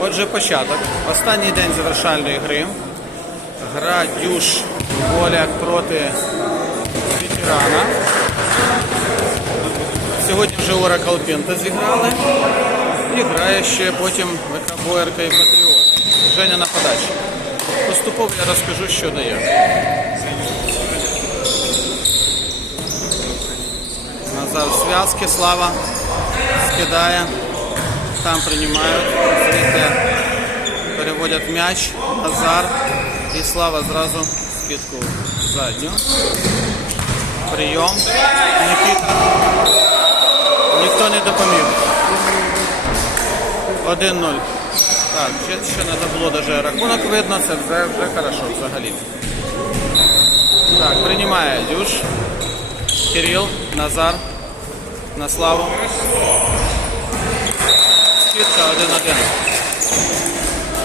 Отже, початок. Останній день завершальної гри. Гра Дюш Воляк проти ветерана. Сьогодні вже Oracle Пінта зіграли. І грає ще потім ВК Боярка і Патріот. Женя на подачі. Поступово я розкажу, що дає. Назад зв'язки, Слава скидає. Там приймають. Звідти переводять м'яч. Назар. І Слава зразу скидку задню. Прийом. Нікіта. Ніхто не допоміг. 1-0. Так, ще, ще не було даже рахунок видно, це вже, вже хорошо взагалі. Так, приймає Дюш. Кирил, Назар. На славу. Скидка 1-1.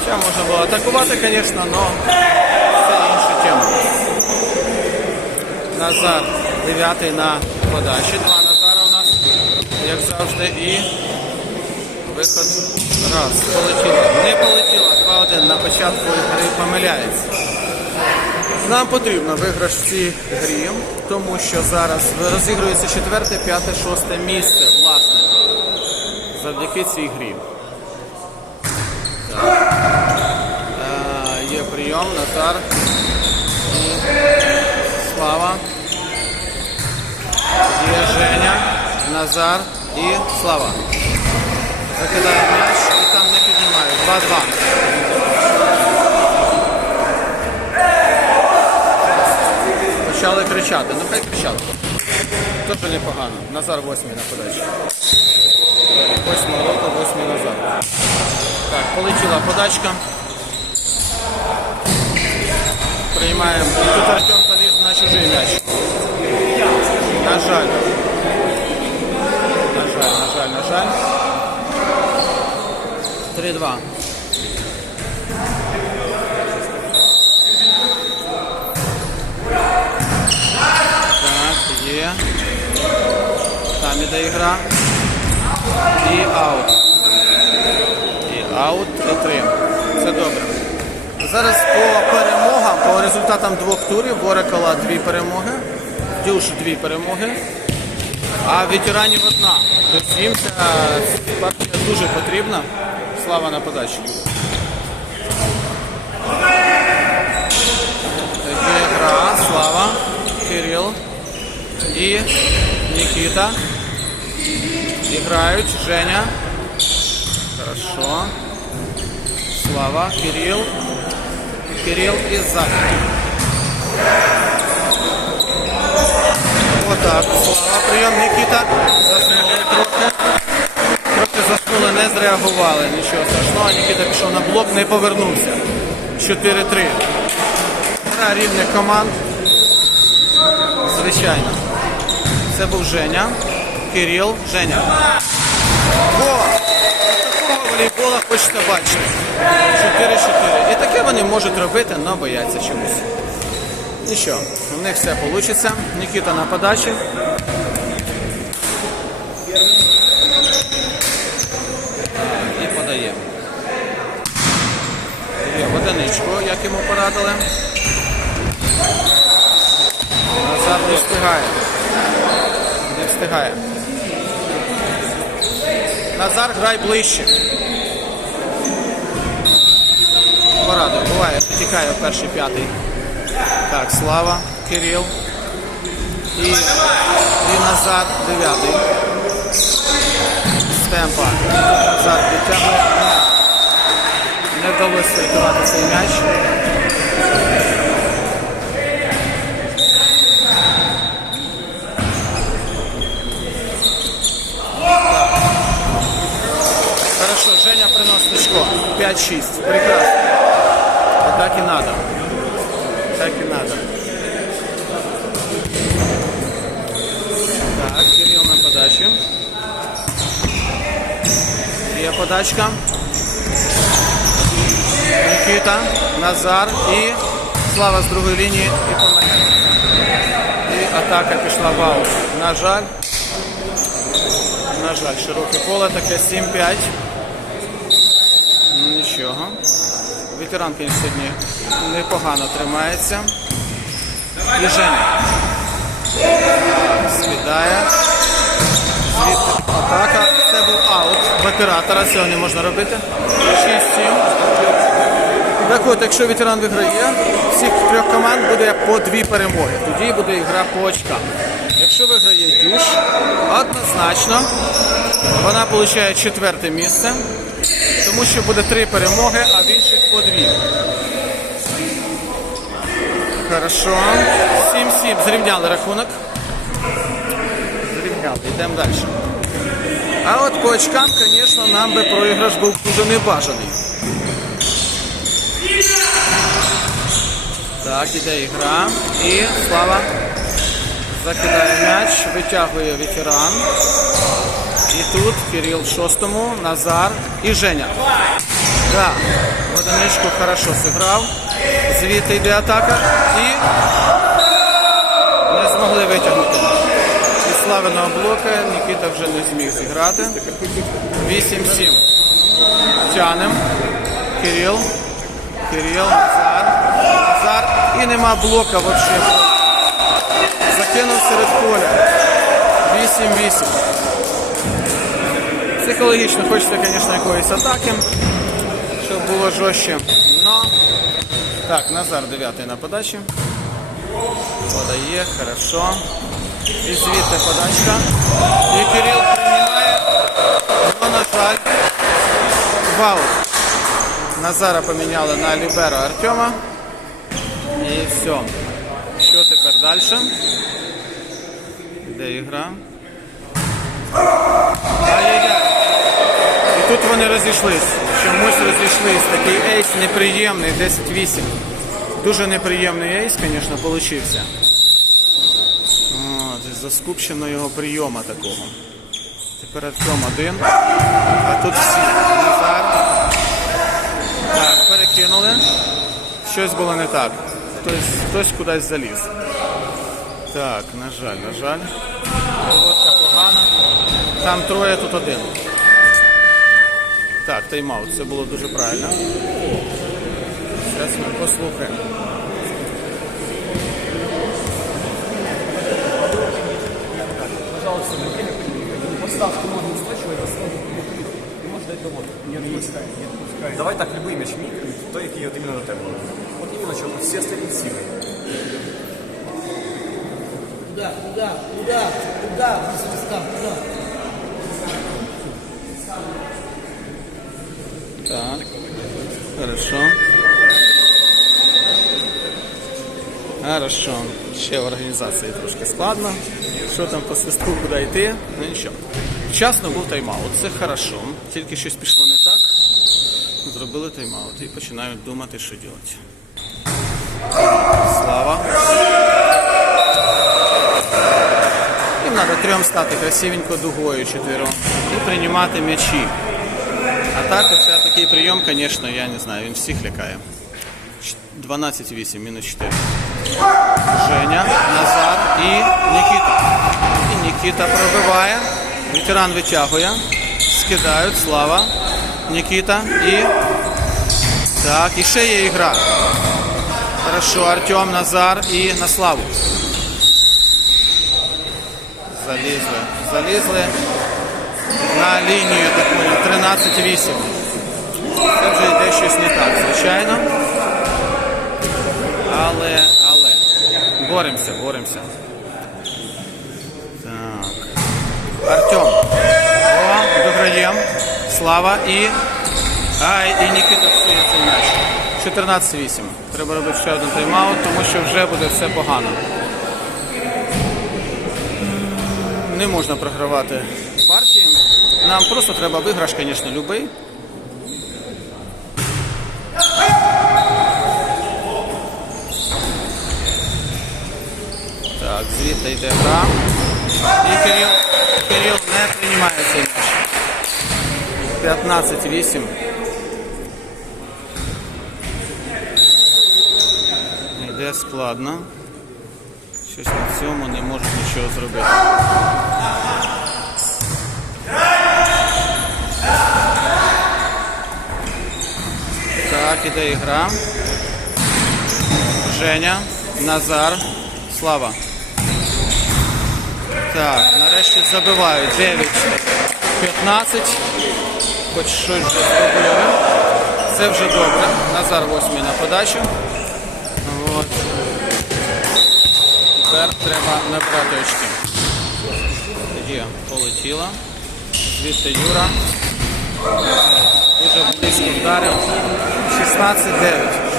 Ще можна було атакувати, звісно, але це інша тема. Назар, дев'ятий на подачі. Два Назара у нас, як завжди, і виход раз. Полетіло. Не полетіло. 2-1 на початку гри помиляється. Нам потрібно виграш в цій грі, тому що зараз розігрується четверте, п'яте, шосте місце, завдяки цій грі. Е, є прийом, Назар. І Слава. Є Женя, Назар і Слава. Закидає м'яч і там не піднімають. 2-2. Почали кричати. Ну хай кричали. Тобто непогано. Назар восьмий на подачі. Восьмого року, восьмий Назар. Так, полетіла подачка. Приймаємо. І тут Артем заліз на чужий м'яч. На жаль. На жаль, на жаль, на жаль. 3-2. Так, є. Там іде ігра. І аут. І аут три. Це добре. Зараз по перемогам, по результатам двох турів, Ворекала дві перемоги, Дюш дві перемоги, а ветеранів одна. Їм ця партія дуже потрібна. Слава на подачі. Гра, Слава, Кирил і Нікіта. Играют Женя. Хорошо. Слава, Кирилл. Кирилл и сзади. Вот так. Слава, прийом Нікіта. Заснули. Трохи заснули, не зреагували. Нічого страшного. Нікіта пішов на блок, не повернувся. 4-3. Гра рівних команд. Звичайно. Це був Женя. Кирил, Женя. Вова! Такого волейбола хочеться бачити. 4-4. І таке вони можуть робити, але бояться чомусь. Нічого, в них все вийде. Нікіта на подачі. І подає. Є в як йому порадили. Назад не встигає. Не встигає. Назар грай ближче. Порадує, буває, потікає в перший п'ятий. Так, Слава, Кирил. І, і Назар дев'ятий. Стемпа. Назар підтягує. Не вдалося врятувати цей м'яч. 90 очко. 5-6. Прекрасно. А так и надо. Так и надо. Так, Кирилл на подаче. Две подачка. Никита, Назар и Слава с другой линии и помагає. Атака пішла в аут. На жаль, на жаль, широке поле, таке 7-5. Нічого. Ветеран, звісно, сьогодні непогано тримається. І Женя. Скидає. Звідти атака. Це був аут в оператора. Сьогодні можна робити. 6-7. Так от, якщо ветеран виграє, всіх трьох команд буде по дві перемоги. Тоді буде гра по очкам. Якщо виграє Дюш, однозначно вона отримує четверте місце, тому що буде три перемоги, а в інших по дві. Хорошо. 7-7. Зрівняли рахунок. Зрівняли. Йдемо далі. А от по очкам, звісно, нам би проіграш був дуже небажаний. Так, іде ігра. І Слава закидає м'яч, витягує ветеран. І тут Кирил в шостому, Назар і Женя. Да, Водоничку хорошо зіграв. Звідти йде атака і не змогли витягнути. І Славиного блока Нікіта вже не зміг зіграти. 8-7. Тянем. Кирил. Кирил, Назар. Назар. І нема блока взагалі. Закинув серед поля. 8-8. Психологічно хочеться, звісно, якоїсь атаки, щоб було жорстче. Но... Так, Назар 9 на подачі. Подає, хорошо. І звідти подачка. І Кирил приймає. Но, на жаль, вау. Назара поміняли на Лібера Артема. І все. Що тепер далі? Де ігра? Ай-яй-яй. Вони розійшлись. Чомусь розійшлись. Такий ейс неприємний, 10-8. Дуже неприємний ейс, звісно, получився. От, із-за скупщеного такого. Тепер Артем один. А тут всі. Назар. Так, перекинули. Щось було не так. Хтось, хтось кудись заліз. Так, на жаль, на жаль. Проводка погана. Там троє, тут один. Так, тайм-аут. Це було дуже правильно. Зараз ми послухаємо. Пожалуйста, поставьте ноги устойчиво, и можешь дать довод. Не отпускай, не отпускай. Давай так, любий м'яч мій, той, який от іменно до тебе. От іменно, щоб всі остальні сіли. Куда, куда, куда, куда, без свиста, куда? Хорошо. Хорошо. Ще в організації трошки складно. Що там по свистку, куди йти? Ну нічого. Вчасно був тайм-аут. Це хорошо. Тільки щось пішло не так. Зробили тайм-аут і починають думати, що робити. Слава. Їм треба трьом стати красивенько дугою четвером і приймати м'ячі. Так, оце такий прийом, звісно, я не знаю, він всіх лякає. 12-8, мінус 4. Женя, Назар і Нікіта. І Нікіта пробиває. Ветеран витягує. Скидають, слава. Нікіта і. Так, і ще є ігра. Хорошо, Артем, Назар і на славу. Залізли. Залізли на лінію, я так понял, 13-8. Це вже йде щось не так, звичайно. Але, але. Боремося, боремося. Так. Артем. О, дограєм. Слава і. Ай, і Нікіта псує цей м'яч. 14-8. Треба робити ще один тайм-аут, тому що вже буде все погано. Не можна програвати партії. Нам просто треба виграш, звісно, любий. Так, звідти йде гра. І Кирил, Кирил не приймає цей м'яч. 15-8. Йде складно. Щось на цьому не можуть нічого зробити. Так, іде ігра. Женя, Назар, Слава. Так, нарешті забивають 9-15. Хоч щось вже зробили. Це вже добре. Назар восьмий на подачу. От. Тепер треба набрати очки. Є, полетіла. Звідти Юра. Дуже близько вдарив. 16-9.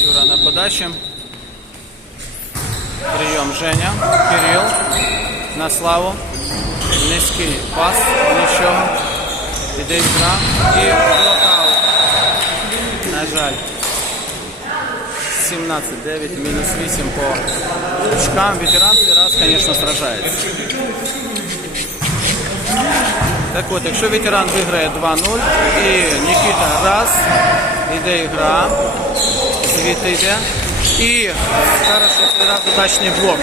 Юра на подачі. Прийом Женя. Кирил. На славу. Низький пас. Нічого. Іде ігра. І блокаут. На жаль. 17-9, мінус 8 по очкам. Ветеран раз, звісно, сражається. Так от, якщо ветеран виграє 2-0 і Нікіта раз, йде ігра, звідти йде. І цей раз удачний блок.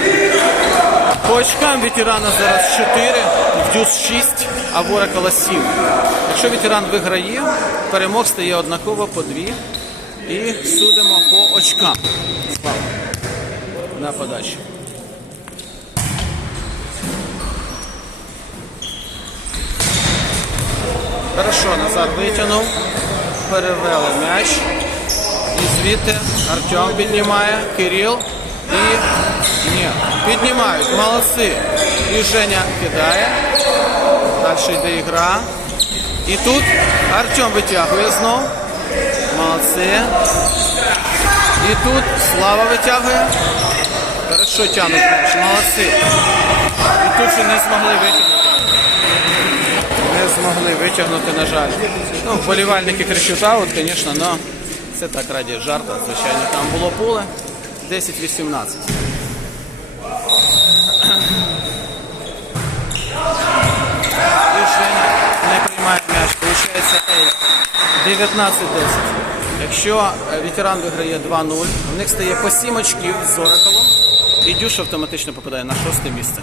По очкам ветерана зараз 4, в дюс 6, а воракала 7. Якщо ветеран виграє, перемог стає однаково по 2. І судимо по очкам. Слава. На подачі. Хорошо, Назар витягнув. Перевели м'яч. І звідти Артем піднімає, Кирил і. Ні, піднімають, молодці. І Женя кидає. Далі йде ігра. І тут Артем витягує знов. Молодці. І тут Слава витягує. Хорошо тягнуть. Молодці. І тут ще не змогли витягнути. Не змогли витягнути, на жаль. Ну, вболівальники кричуть аут, звісно, але це так раді жарта. Звичайно, там було поле 10-18. І Женя не приймає м'яч. Получається ейс. 19-10. Якщо е, ветеран виграє 2-0, у них стає по 7 очків з Ораколом. І Дюш автоматично попадає на шосте місце.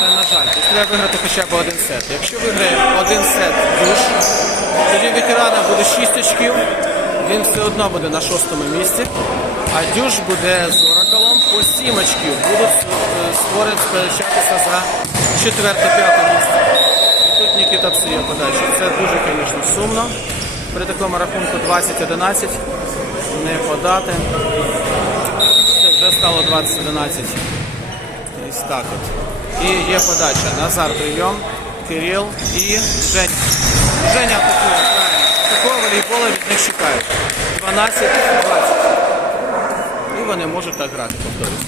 Це на жаль. Тобто треба виграти хоча б один сет. Якщо виграє один сет Дюш, тоді ветерана буде 6 очків. Він все одно буде на шостому місці. А Дюш буде з Ораколом по 7 очків. Будуть е, створити сперечатися за четверте-п'яте місце. І тут Нікіта. Це дуже, звісно, сумно. При такому рахунку 20-11 не подати. Це вже стало 20-11. Ось так от. І є подача. Назар прийом, Кирил і Женя. Женя атакує, правильно. Такого волейбола від них чекають. 12-20. І вони можуть так грати, повторюсь.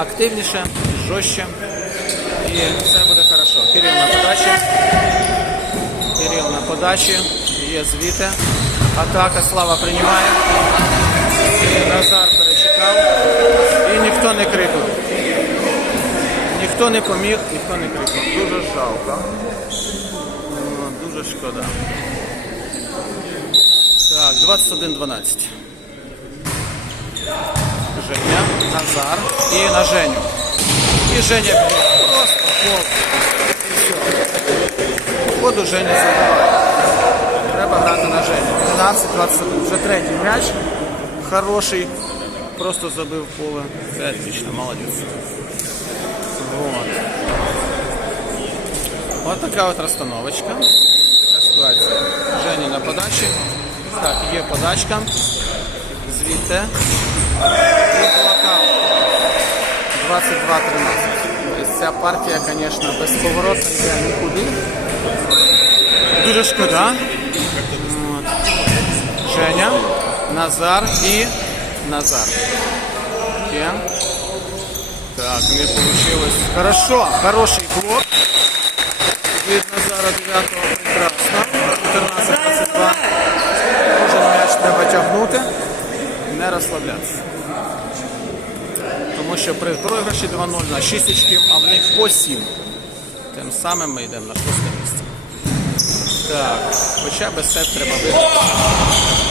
Активніше, жорстче. І все буде хорошо. Кирил на подачі. Кирил на подачі. Є звідти. Атака Слава приймає. І Назар перечекав. І ніхто не крикнув. Ніхто не поміг, ніхто не крикнув. Дуже жалко. Ну, Дуже шкода. Так, 21-12. Женя, Назар і на Женю. І Женя б'є. Просто пол. І все. Походу Женя забиває. Треба грати на Женю. 12-21. Вже третій м'яч. Хороший. Просто забив поле. Це отлично, молодець. Вот. Вот така от розстановочка. Така ситуація. Женя на подачі. Так, є подачка. Звідти. І блокаут. 22-13. Тобто Ця партія, звісно, безповоротна йде нікуди. Дуже шкода. От. Женя, Назар і Назар. Є. Так, не получилось. Хорошо, хороший блок. Від Назара 9 прекрасно. 14-22. Кожен м'яч треба тягнути. Не розслаблятися. Тому що при програші 2-0 на 6 очків, а в них по 7. Тим самим ми йдемо на шосте місце. Так, хоча б сет треба виграти.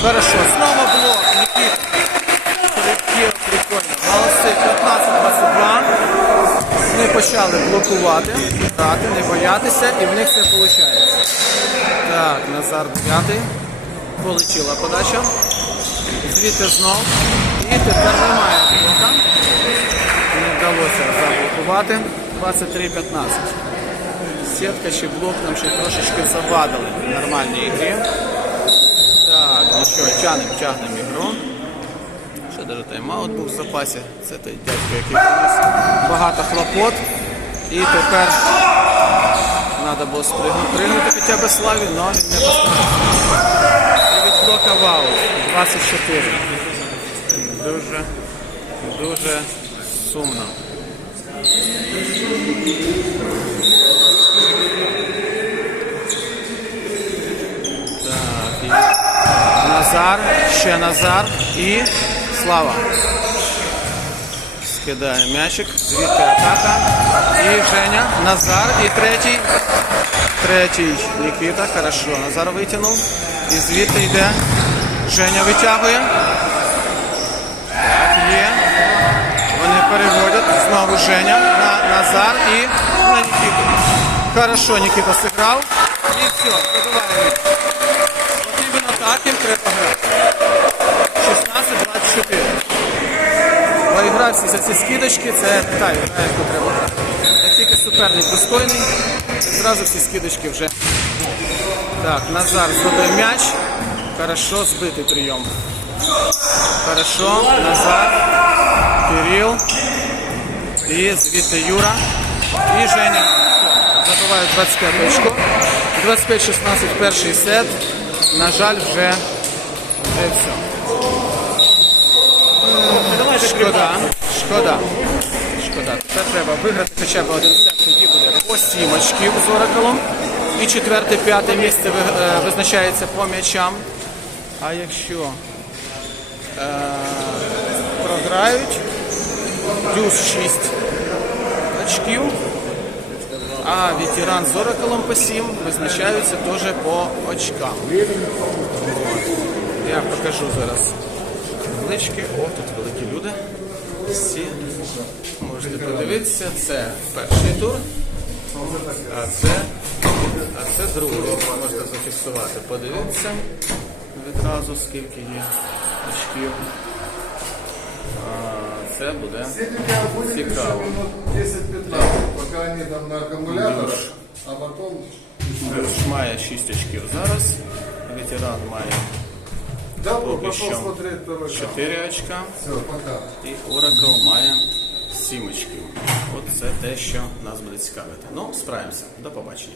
Хорошо, знову блок, Нікіт. Прикольно, прикольно. Молодці, 15-22. почали блокувати, грати, не боятися, і в них це виходить. Так, Назар дев'ятий. Полетіла подача. Звідти знов. І тепер немає блока. Не вдалося заблокувати. 23-15. Сітка чи блок нам ще трошечки завадили в нормальній ігрі. Так, ну що, тягнемо, тягнемо ігру. Ще даже тайм-аут був в запасі. Це той дядько, який приніс багато хлопот. І тепер треба було спригнути, хоча б славі, але не постарався. Аут. 24. Дуже, дуже сумно. Так, і Назар, ще Назар і Слава. Скидає м'ячик, звідти атака. І Женя, Назар і третій. Третій Нікіта, хорошо. Назар витягнув. І звідти йде. Женя витягує. Так, є. Вони переводять. Знову Женя на Назар і на Нікіту. Хорошо, Нікіта зіграв. І все, забиваємо. От іменно так їм треба грати. 16-24. Поігрався за ці скидочки, це та гра, яку треба грати. Як тільки суперник достойний, зразу всі скидочки вже. Так, Назар зробив м'яч. Хорошо, збитий прийом. Хорошо, Назар, Кирил. І звідти Юра. І Женя. Забивають 25 очко. 25-16 перший сет. На жаль, вже, вже все. Шкода, шкода. Шкода. Тепер треба виграти хоча б один сет, тоді буде по 7 очків з Оракелом. І четверте, п'яте місце е, визначається по м'ячам. А якщо е, програють, плюс 6 очків. А ветеран з Оракелом по 7 визначаються теж по очкам. Я покажу зараз таблички. О, тут великі люди. Всі можете подивитися. Це перший тур, а це, а це другий. Можете зафіксувати. Подивитися відразу, скільки є очків. Це буде цікаво. 10-15, пока они там на аккумуляторах, а потом Бурш має 6 очків зараз. Ветеран має да, поки що смотреть второй шаг. 4 очка. Все, пока. І Oracle має 7 очків. От це те, що нас буде цікавити. Ну, справимося. До побачення.